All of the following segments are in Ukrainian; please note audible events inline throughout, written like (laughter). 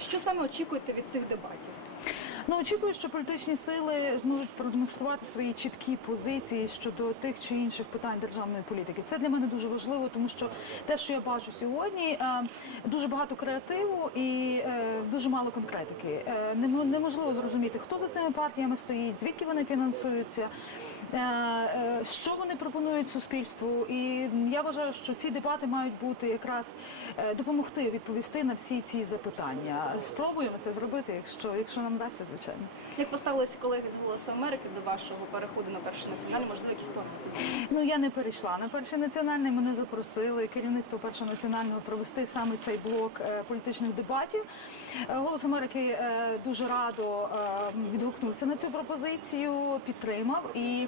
Що саме очікуєте від цих дебатів? Ну, очікую, що політичні сили зможуть продемонструвати свої чіткі позиції щодо тих чи інших питань державної політики. Це для мене дуже важливо, тому що те, що я бачу сьогодні, е, дуже багато креативу і е, дуже мало конкретики. Е, немо- Неможливо зрозуміти, хто за цими партіями стоїть, звідки вони фінансуються. Е, е, Що вони пропонують суспільству, і я вважаю, що ці дебати мають бути якраз е, допомогти відповісти на всі ці запитання. Спробуємо це зробити, якщо якщо нам вдасться, звичайно. Як поставилися колеги з Голосу Америки до вашого переходу на перший національний, можливо, якісь плани? Ну я не перейшла на перший національний. Мене запросили керівництво першого національного провести саме цей блок е, політичних дебатів. Е, Голос Америки е, дуже радо відгукнувся на цю пропозицію, підтримав і.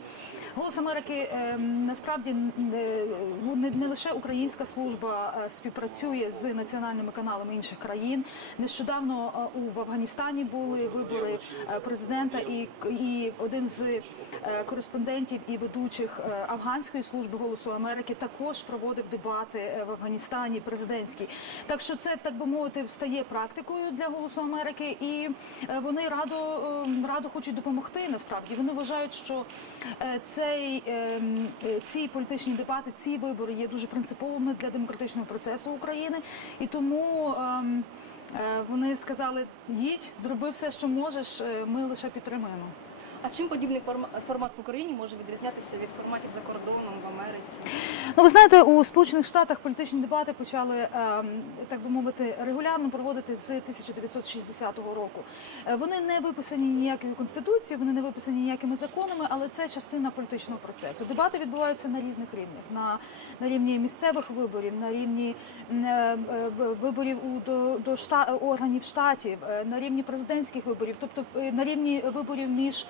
Голос Америки насправді не, ну, не, лише українська служба співпрацює з національними каналами інших країн. Нещодавно в Афганістані були вибори президента, і, і один з е, кореспондентів і ведучих е, афганської служби голосу Америки також проводив дебати е, в Афганістані президентські. Так що це так би мовити стає практикою для голосу Америки, і е, вони радо е, радо хочуть допомогти. Насправді вони вважають, що е, цей е, е, ці політичні дебати, ці вибори є дуже принциповими для демократичного процесу України, і тому. Е, Вони сказали: їдь, зроби все, що можеш. е, Ми лише підтримуємо. А чим подібний форм- формат в Україні може відрізнятися від форматів за кордоном в Америці? Ну, ви знаєте, у Сполучених Штатах політичні дебати почали, ем, так би мовити, регулярно проводити з 1960 року. Е, Вони не виписані ніякою конституцією, вони не виписані ніякими законами, але це частина політичного процесу. Дебати відбуваються на різних рівнях: на, на рівні місцевих виборів, на рівні е, е, виборів у до, до шта, органів штатів, на рівні президентських виборів, тобто на рівні виборів між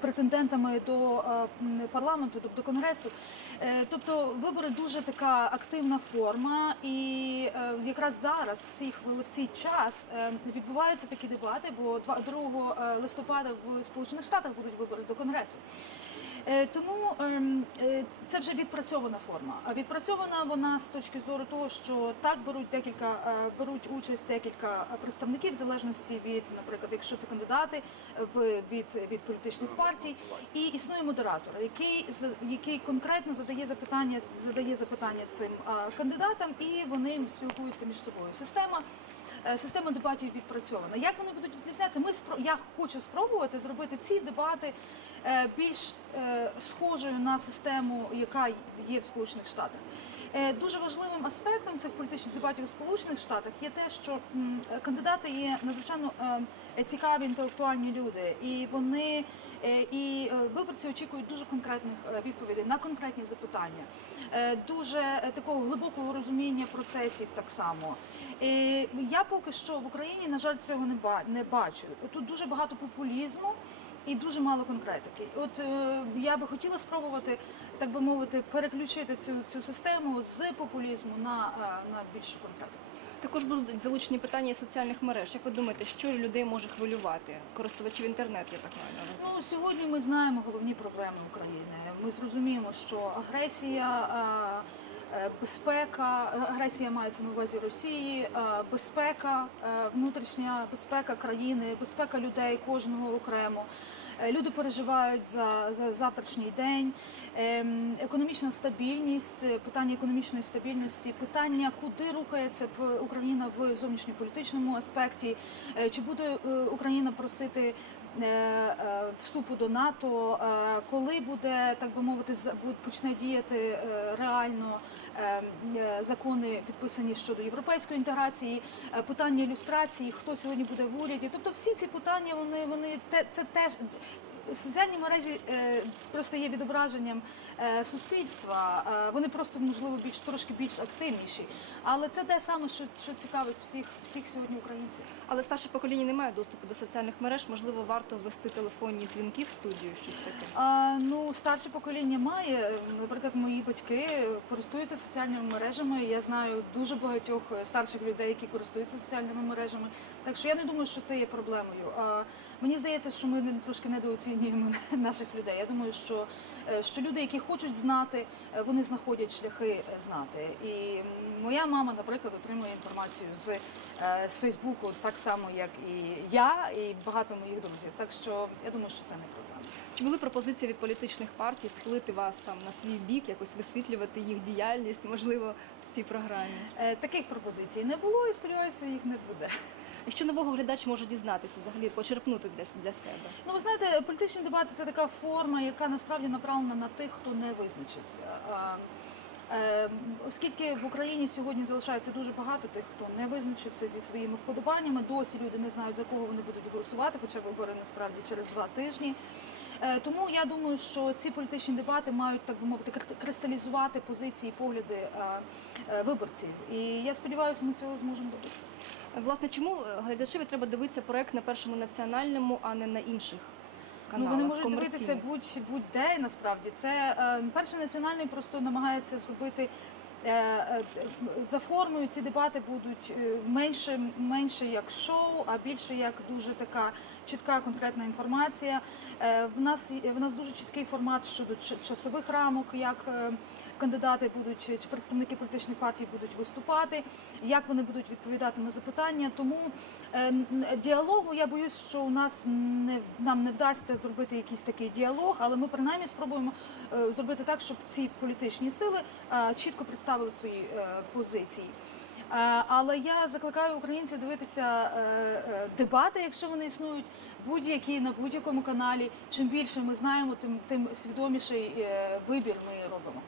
претендентами до е, парламенту, тобто конгресу. Е, Тобто вибори дуже така активна форма, і е, якраз зараз в цій хвили, в цей час е, відбуваються такі дебати, бо два- 2 е, листопада в Сполучених Штатах будуть вибори до конгресу. Е, Тому ем, е, це вже відпрацьована форма. Відпрацьована вона з точки зору того, що так беруть декілька е, беруть участь декілька представників в залежності від, наприклад, якщо це кандидати в від, від політичних партій, і існує модератор, який який конкретно задає запитання, задає запитання цим кандидатам, і вони спілкуються між собою. Система. Система дебатів відпрацьована. Як вони будуть відрізнятися? Ми спро- я хочу спробувати зробити ці дебати більш е, схожою на систему, яка є в Сполучених Штатах. Е, Дуже важливим аспектом цих політичних дебатів у Сполучених Штатах є те, що кандидати є надзвичайно е, цікаві інтелектуальні люди, і вони е, і е, виборці очікують дуже конкретних е, відповідей на конкретні запитання, е, дуже е, такого глибокого розуміння процесів так само. Е, Я поки що в Україні, на жаль, цього не бачу. Тут дуже багато популізму. І дуже мало конкретики. От е, я би хотіла спробувати, так би мовити, переключити цю, цю систему з популізму на, е, на більшу конкретику. Також будуть залучені питання із соціальних мереж. Як ви думаєте, що людей може хвилювати? Користувачів інтернету, я так маю на увазі. Ну сьогодні ми знаємо головні проблеми України. Ми зрозуміємо, що агресія. е, е, Безпека, е, агресія мається на увазі Росії, е, безпека, е, внутрішня безпека країни, безпека людей кожного окремо. Е, Люди переживають за, за завтрашній день, Ем, економічна стабільність, е, питання економічної стабільності, питання, куди рухається Україна в зовнішньополітичному аспекті, Е, чи буде е, Україна просити е, е, вступу до НАТО, е, коли буде так би мовити, почне діяти е, реально е, е, закони підписані щодо європейської інтеграції, е, питання ілюстрації, хто сьогодні буде в уряді. Тобто всі ці питання вони вони те це теж. Соціальні мережі е, просто є відображенням е, суспільства. Е, вони просто можливо більш трошки більш активніші. Але це те саме, що, що цікавить всіх всіх сьогодні українців. Але старше покоління не має доступу до соціальних мереж. Можливо, варто ввести телефонні дзвінки в студію, щось таке. А, ну, старше покоління має. Наприклад, мої батьки користуються соціальними мережами. Я знаю дуже багатьох старших людей, які користуються соціальними мережами. Так що я не думаю, що це є проблемою. Мені здається, що ми трошки недооцінюємо (laughs) наших людей. Я думаю, що, е, що люди, які хочуть знати, е, вони знаходять шляхи е, знати. І моя мама, наприклад, отримує інформацію з, з Фейсбуку так само, як і я, і багато моїх друзів. Так що я думаю, що це не проблема. Чи були пропозиції від політичних партій схилити вас там на свій бік, якось висвітлювати їх діяльність, можливо, в цій програмі? Таких пропозицій не було і сподіваюся, їх не буде. Що нового глядач може дізнатися, взагалі почерпнути для, для себе? Ну, ви знаєте, політичні дебати це така форма, яка насправді направлена на тих, хто не визначився. Е, Оскільки в Україні сьогодні залишається дуже багато тих, хто не визначився зі своїми вподобаннями, досі люди не знають за кого вони будуть голосувати, хоча вибори насправді через два тижні. Е, Тому я думаю, що ці політичні дебати мають так би мовити кристалізувати позиції, і погляди е, виборців. І я сподіваюся, ми цього зможемо добитися. Власне, чому е, глядачеві треба дивитися проект на першому національному, а не на інших Ну, вони можуть дивитися комерційних? будь, будь-де насправді. Це е, перший національний просто намагається зробити. Е, е, За формою ці дебати будуть е, менше, менше як шоу, а більше як дуже така чітка конкретна інформація. В нас в нас дуже чіткий формат щодо часових рамок, як кандидати будуть чи представники політичних партій будуть виступати, як вони будуть відповідати на запитання. Тому діалогу я боюсь, що у нас не нам не вдасться зробити якийсь такий діалог, але ми принаймні спробуємо зробити так, щоб ці політичні сили чітко представили свої е, позиції. Е, Але я закликаю українців дивитися е, дебати, якщо вони існують, будь-які на будь-якому каналі. Чим більше ми знаємо, тим тим свідоміший вибір ми робимо.